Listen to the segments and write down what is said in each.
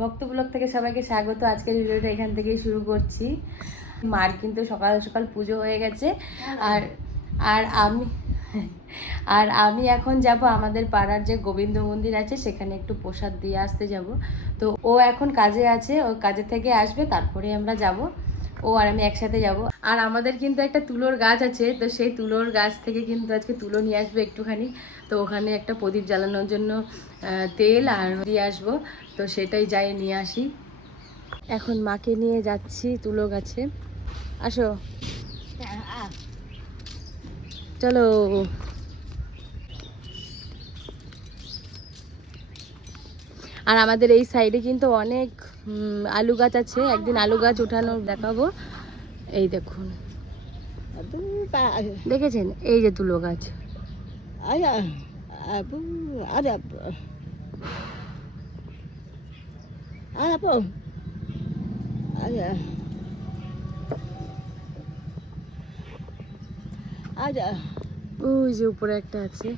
ভক্ত ব্লগ থেকে সবাইকে স্বাগত। আজকের ভিডিওটা এখান থেকেই শুরু করছি। মার কিন্তু সকাল সকাল পুজো হয়ে গেছে, আর আর আমি আর আমি এখন যাব আমাদের পাড়ার যে গোবিন্দ মন্দির আছে সেখানে একটু প্রসাদ দিয়ে আসতে যাব। তো ও এখন কাজে আছে, ও কাজে থেকে আসবে, তারপরে আমরা যাব। ও আর আমি একসাথে যাব। আর আমাদের কিন্তু একটা তুলোর গাছ আছে, তো সেই তুলোর গাছ থেকে কিন্তু আজকে তুলো নিয়ে আসবো একটুখানি। তো ওখানে একটা প্রদীপ জ্বালানোর জন্য তেল আর দিয়ে আসবো, তো সেটাই যাই নিয়ে আসি। এখন মাকে নিয়ে যাচ্ছি তুলো গাছে। আসো, চলো। আর আমাদের এই সাইডে কিন্তু অনেক আলু গাছ আছে, একদিন আলু গাছ উঠানো দেখাবো। এই দেখুন, দেখেছেন এই যে তুলো গাছ। ওই যে উপরে একটা আছে।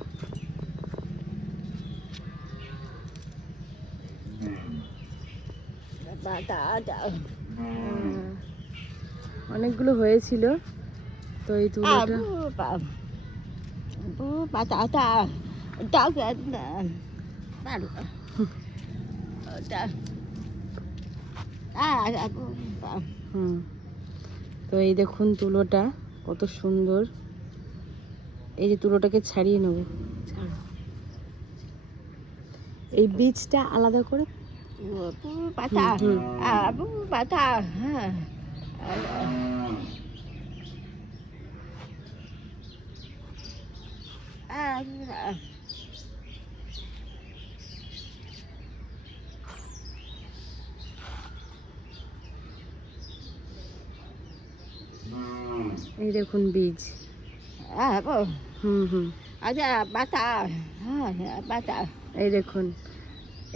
অনেকগুলো হয়েছিল, তো এই তুলোটা তো এই দেখুন তুলোটা কত সুন্দর। এই যে তুলোটাকে ছাড়িয়ে নেব, এই বীজটা আলাদা করে এই দেখুন বীজ। এই দেখুন,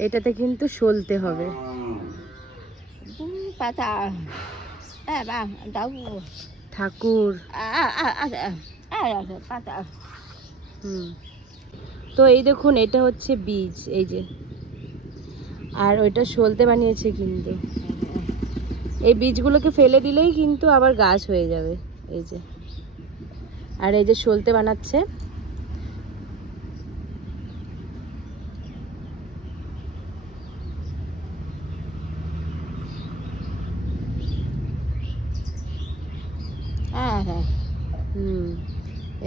এটাতে কিন্তু সলতে হবে। ঠাকুর তো এই দেখুন, এটা হচ্ছে বীজ, এই যে, আর ওইটা সলতে বানিয়েছে কিন্তু। এই বীজগুলোকে ফেলে দিলেই কিন্তু আবার গাছ হয়ে যাবে, এই যে। আর এই যে সলতে বানাচ্ছে।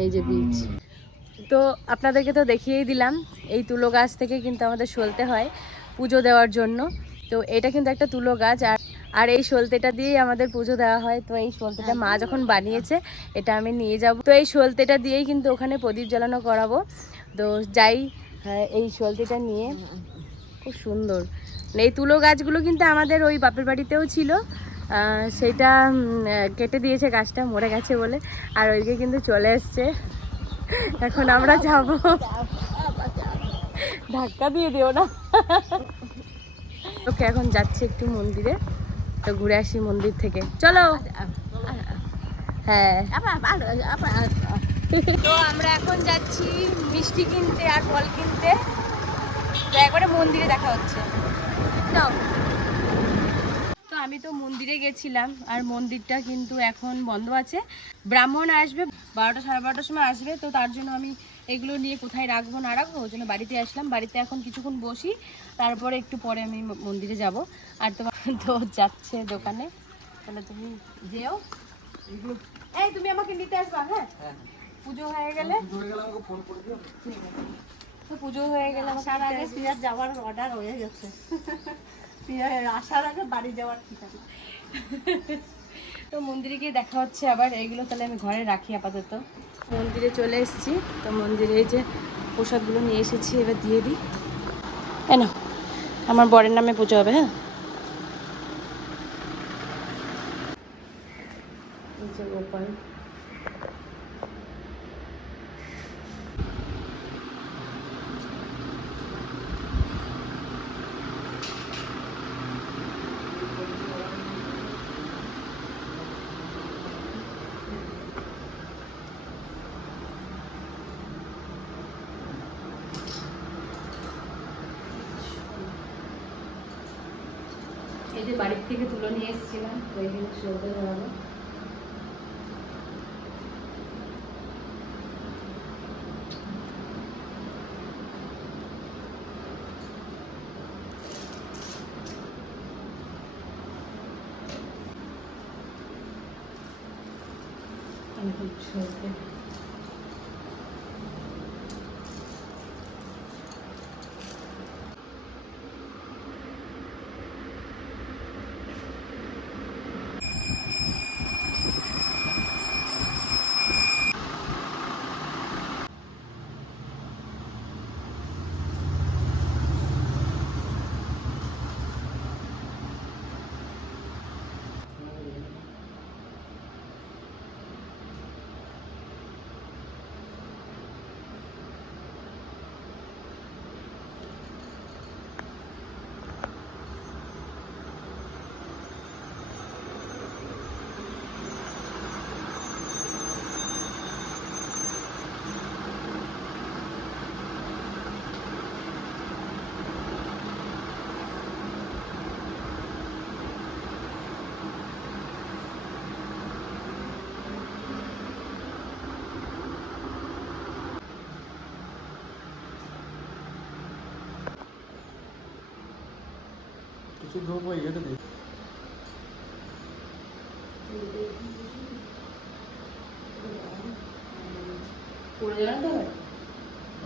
এই যে বীজ। তো আপনাদেরকে তো দেখিয়েই দিলাম, এই তুলো গাছ থেকে কিন্তু আমাদের সলতে হয় পুজো দেওয়ার জন্য। তো এটা কিন্তু একটা তুলো গাছ, আর এই সলতেটা দিয়েই আমাদের পুজো দেওয়া হয়। তো এই সলতেটা মা যখন বানিয়েছে, এটা আমি নিয়ে যাব। তো এই সলতেটা দিয়েই কিন্তু ওখানে প্রদীপ জ্বালানো করাবো। তো যাই, এই সলতেটা নিয়ে। খুব সুন্দর। এই তুলো গাছগুলো কিন্তু আমাদের ওই বাপের বাড়িতেও ছিল, সেটা কেটে দিয়েছে, গাছটা মরে গেছে বলে। আর ওইদিকে কিন্তু চলে এসছে। এখন আমরা যাব। ধাক্কা দিয়ে দিও না। ওকে, এখন যাচ্ছি একটু মন্দিরে, তো ঘুরে আসি মন্দির থেকে। চলো। হ্যাঁ, তো আমরা এখন যাচ্ছি মিষ্টি কিনতে আর ফল কিনতে। তো একবারে মন্দিরে দেখা হচ্ছে। তো আমি তো মন্দিরে গেছিলাম, আর মন্দিরটা কিন্তু এখন বন্ধ আছে। ব্রাহ্মণ আসবে 12টা 12:30 সময় আসবে। তো তার জন্য আমি এগুলো নিয়ে কোথায় রাখবো না রাখবো, ওই জন্য বাড়িতে আসলাম। বাড়িতে এখন কিছুক্ষণ বসি, তারপরে একটু পরে আমি মন্দিরে যাব। আর তোমার তো যাচ্ছে দোকানে, তাহলে তুমি যেও। এই তুমি আমাকে নিতে আসবা। হ্যাঁ, পুজো হয়ে গেলে তো পুজো হয়ে গেলে আসার আগে পিয়াজ যাওয়ার অর্ডার হয়ে গেছে। পিয়াজ আসার আগে বাড়ি যাওয়ার ঠিকানা। তো মন্দিরে গিয়ে দেখা হচ্ছে আবার। এইগুলো তাহলে আমি ঘরে রাখি আপাতত। মন্দিরে চলে এসেছি, তো মন্দিরে এই যে প্রসাদগুলো নিয়ে এসেছি, এবার দিয়ে দিই। না, আমার বরের নামে পুজো হবে। হ্যাঁ, এই যে গোপাল। এই যে বাড়ির থেকে তুলে নিয়ে এসেছিলাম, ওই দিন সৌদে ধরাবো। সৌদে কিছু ধোবো এখানে দেখ পড়ে যাবে তো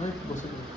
অনেক বসে দেবো।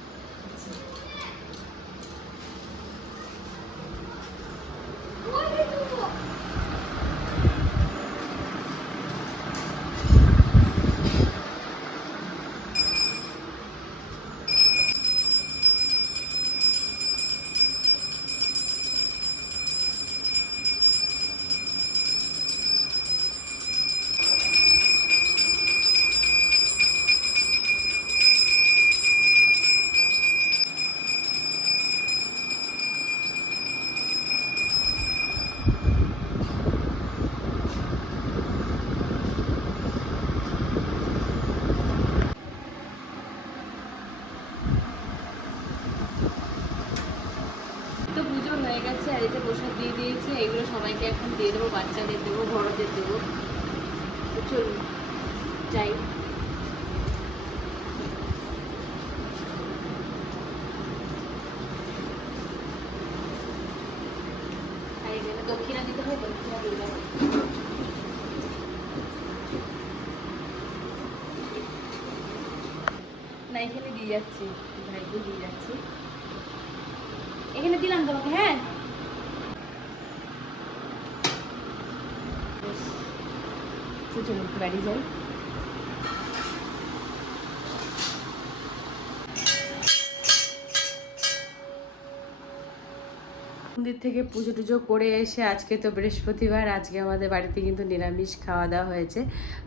তো পুজো হয়ে গেছে, আর এই যে প্রসাদ দিয়ে দিয়েছে, এগুলো সবাইকে এখন দিয়ে দেবো, বাচ্চাদের দেবো, বড়দের দেবো। তো চলুন যাই। আর এখানে দক্ষিণা দিতে হয়, দক্ষিণা দিয়ে দেবো। না এখানে দিয়ে যাচ্ছি, ভাইকে দিয়ে যাচ্ছি, এখানে দিলাম তোমাকে। হ্যাঁ তো চলুন বাড়ি যাই। মন্দির থেকে পুজো টুজো করে এসে, আজকে তো বৃহস্পতিবার, আজকে আমাদের বাড়িতে কিন্তু নিরামিষ খাওয়া দাওয়া হয়েছে।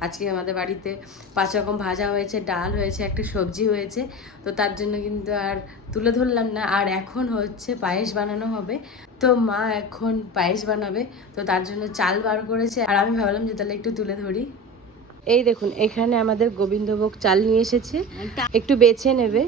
আজকে আমাদের বাড়িতে 5 রকম ভাজা হয়েছে, ডাল হয়েছে, একটা সবজি হয়েছে। তো তার জন্য কিন্তু আর তুলে ধরলাম না। আর এখন হচ্ছে পায়েস বানানো হবে, তো মা এখন পায়েস বানাবে, তো তার জন্য চাল বার করেছে। আর আমি ভাবলাম যে তাহলে একটু তুলে ধরি। এই দেখুন, এখানে আমাদের গোবিন্দভোগ চাল নিয়ে এসেছে, একটু বেছে নেবে।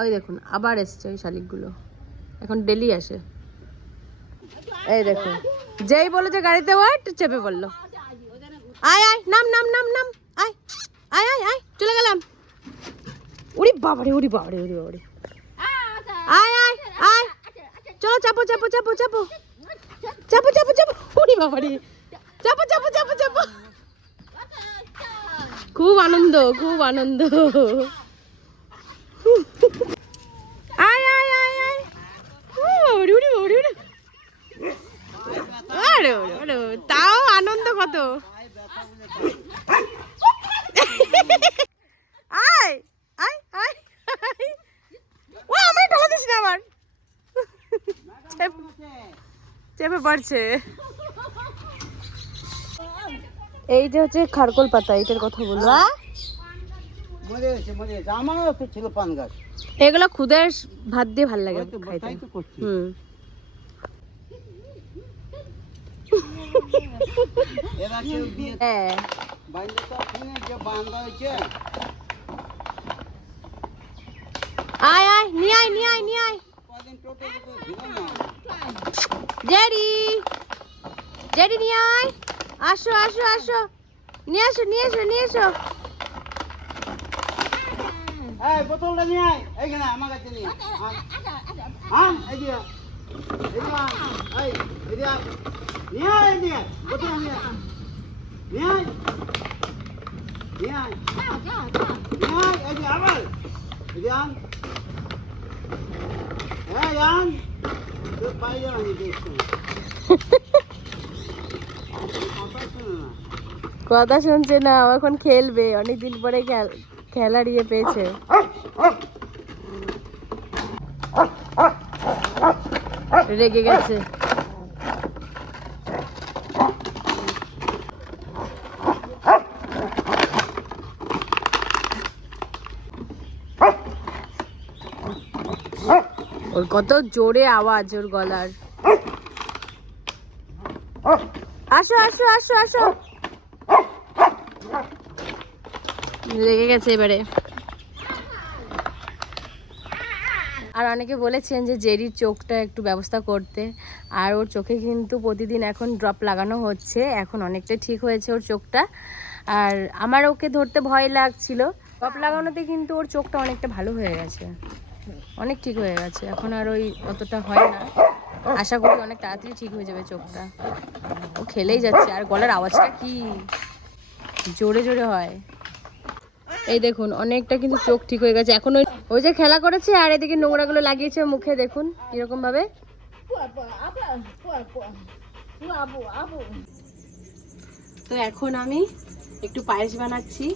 ওই দেখুন আবার এসছে ওই শালিকগুলো, এখন ডেলি আসে। এই দেখুন, যেই বলেছে গাড়িতে ওয়াট চেপে পড়লো। আয় আয়, নাম নাম নাম নাম, আয় আয় আয় আয়, চলে গেলাম। উড়ি বাবারে, উড়ি বাবারে, উড়ি বাবারে। আয় আয় আয়, চলো চাপো চাপো চাপো চাপো। চাপো চাপো চাপো, ওরে বাবা রে, চাপো চাপো চাপো চাপো। খুব আনন্দ, খুব আনন্দ। আয় আয় আয় আয়, ওরে ওরে ওরে ওরে, আরে ওরে ওরে, তাও আনন্দ কত। আয় আয় আয় আয়, ও আমার ঢালা দিস না, আমার চেপে পড়ছে। এই যে হচ্ছে খারকোল পাতা, এটার কথা বলবো। ছিল পান গাছ, এগুলো খুদের ভাত দিয়ে ভাল লাগে খাইতে। হুম, এরা কেউ দিয়ে হ্যাঁ। বাইরে তো শুনে যে বান্ধা হয়েছে। আয় আয়, নিয়ে আয় নিয়ে আয় নিয়ে আয়। কদিন টোটো ছিল না, জেডি জেডি নিয়ে আয়, আসো আসো আসো, নিয়ে আসো নিয়ে আসো নিয়ে আসো। এই বোতলটা নিয়ে আয়, এইখানে আমার কাছে নিয়ে আয়। হ্যাঁ এই দিয়ে, এই দিয়ে আয়, এই এই দিয়ে আয়। নিয়ে আয়, এই দিয়ে বোতল নিয়ে আয়, নিয়ে আয়, নিয়ে আয়, নিয়ে আয়, এই দিয়ে আবার এই দিয়ে আন, এই আন, তুই পাই যাবে না দেখছি। কথা শুনে না। কথা শুনছে না, ও এখন খেলবে, অনেকদিন পরে খেলার ইয়ে পেয়েছে। রেগে গেছে। ওর কত জোরে আওয়াজ ওর গলার। আসো আসো আসো আসো, লেগে গেছে এবারে। আর অনেকে বলেছেন যে জেরির চোখটা একটু ব্যবস্থা করতে, আর ওর চোখে কিন্তু প্রতিদিন এখন ড্রপ লাগানো হচ্ছে, এখন অনেকটা ঠিক হয়েছে ওর চোখটা। আর আমার ওকে ধরতে ভয় লাগছিল, ড্রপ লাগানোতে কিন্তু ওর চোখটা অনেকটা ভালো হয়ে গেছে, অনেক ঠিক হয়ে গেছে, এখন আর ওই অতটা হয় না। আশা করি অনেক তাড়াতাড়ি ঠিক হয়ে যাবে চোখটা। ও খেলেই যাচ্ছে, আর গলার আওয়াজটা কি জোরে জোরে হয়। এই দেখুন অনেকটা কিন্তু চোখ ঠিক হয়ে গেছে। এখন ওই যে খেলা করেছে আর এদিকে নোংরাগুলো লাগিয়েছে মুখে, দেখুন কিরকম ভাবে। তো এখন আমি একটু পায়েস বানাচ্ছি।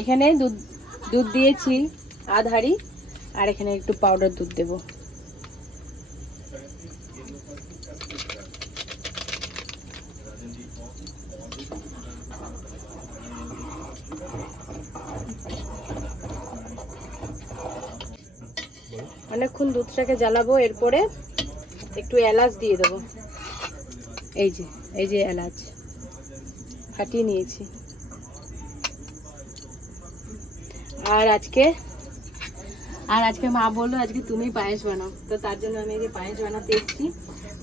এখানে দুধ দিয়েছি আধ হাঁড়ি, আর এখানে একটু পাউডার দুধ দেবো। অনেকক্ষণ দুধটাকে জ্বালাবো, এরপরে একটু এলাচ দিয়ে দেবো। এই যে এলাচ ফাটিয়ে নিয়েছি। আর আজকে মা বললো আজকে তুমি পায়েস বানাও, তো তার জন্য আমি এই যে পায়েস বানাতে এসেছি।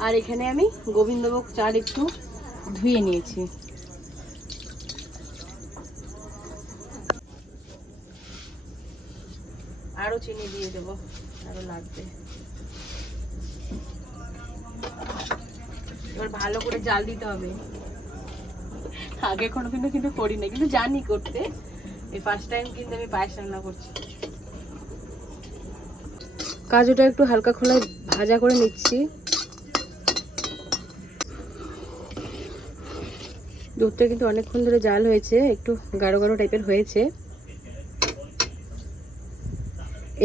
আর এখানে আমি গোবিন্দভোগ চাল একটু ধুয়ে নিয়েছি। আরো চিনি দিয়ে দেবো, আরো লাগবে। এবার ভালো করে জাল দিতে হবে। আগে কোনোদিনও কিন্তু করি না, কিন্তু জানি করতে। এই ফার্স্ট টাইম কিন্তু আমি পায়েস রান্না করছি। কাজুটা একটু হালকা খোলায় ভাজা করে নিচ্ছি। দুধটা কিন্তু অনেকক্ষণ ধরে জাল হয়েছে, একটু গাঢ় গাঢ় টাইপের হয়েছে।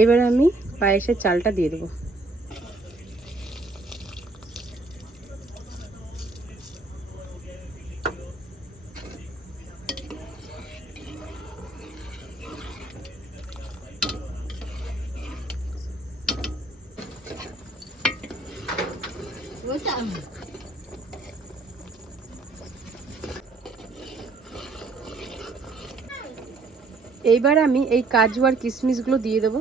এবার আমি পায়েসের চালটা দিয়ে দেবো। এইবার আমি এই কাজু আর কিশমিশগুলো দিয়ে দেবো।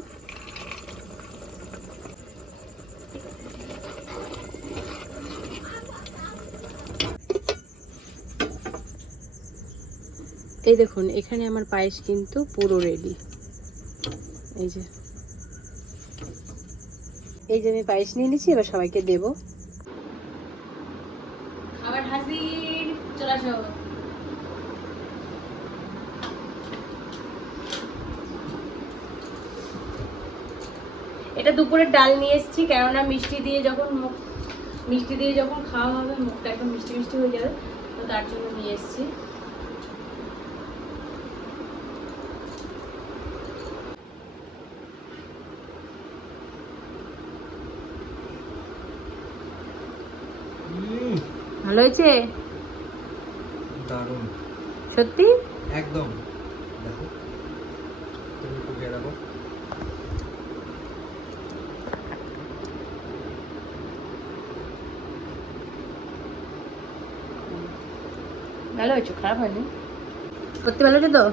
এই দেখুন এখানে আমার পায়েস কিন্তু পুরো রেডি। এই যে আমি পায়েস নিয়ে নিয়েছি, এবার সবাইকে দেবো। আমার হাসির চলে আসো। এটা দুপুরের ডাল নিয়ে এসেছি, কেননা মিষ্টি দিয়ে যখন খাওয়া হবে মুখটা একদম মিষ্টি মিষ্টি হয়ে যাবে, তো তার জন্য নিয়ে এসেছি। ভালো হয়েছে? দারুণ, সত্যি? একদম। দেখো, তুমি একটু খেয়ে দেখো। ভালো হয়েছে, খারাপ হয়নি। সত্যি ভালো হয়েছে তো?